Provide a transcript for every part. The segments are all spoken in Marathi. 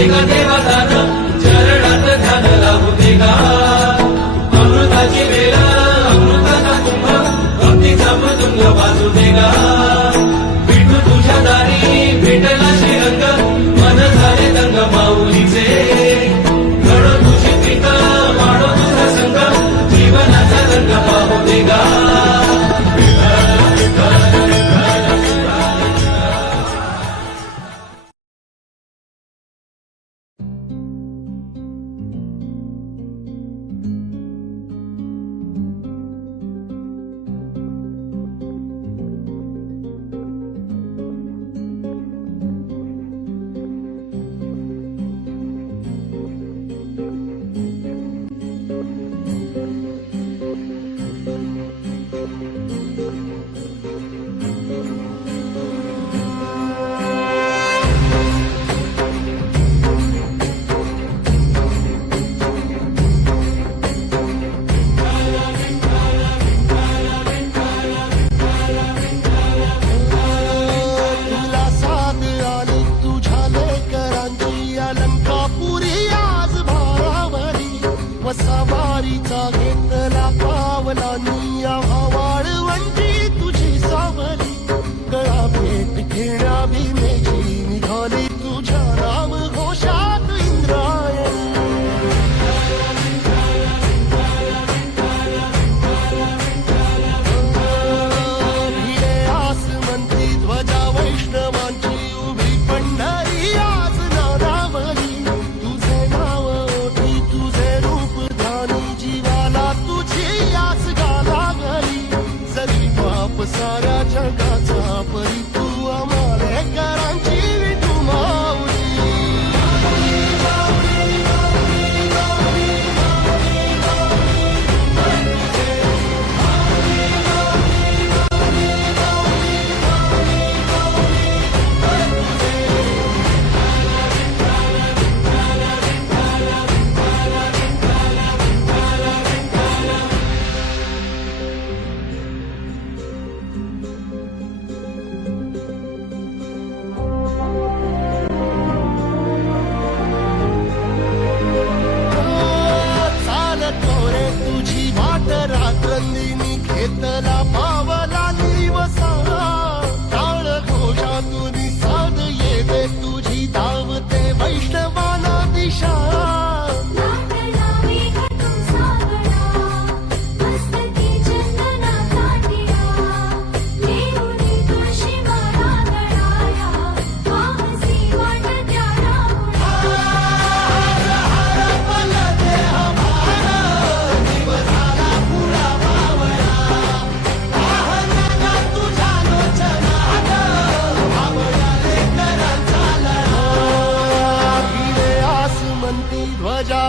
दे गा देवादान, चरणात ध्यान लावू दे गा. अमृताची वेळ अमृताचा कुंभ, भक्तीचा मृदुंग वाजू दे गा. विठू तुझ्या दारी भेटला श्रीरंग, मन झाले दंग माऊलीचे. घडो तुझी प्रीत वाढो तुझा संग, जीवनाचा रंग पाहू दे गा.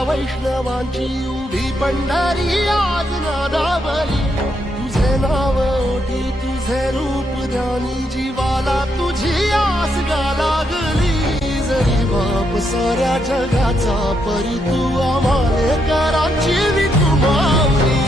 वैष्णवांची उभी पंढरी आज नादावली. तुझे नाव ओटी तुझे रूप ध्यानी, जीवाला तुझी आस गा लागली. जरी बाप साऱ्या जगाचा परी तू आम्हाले कराची विठू माऊली.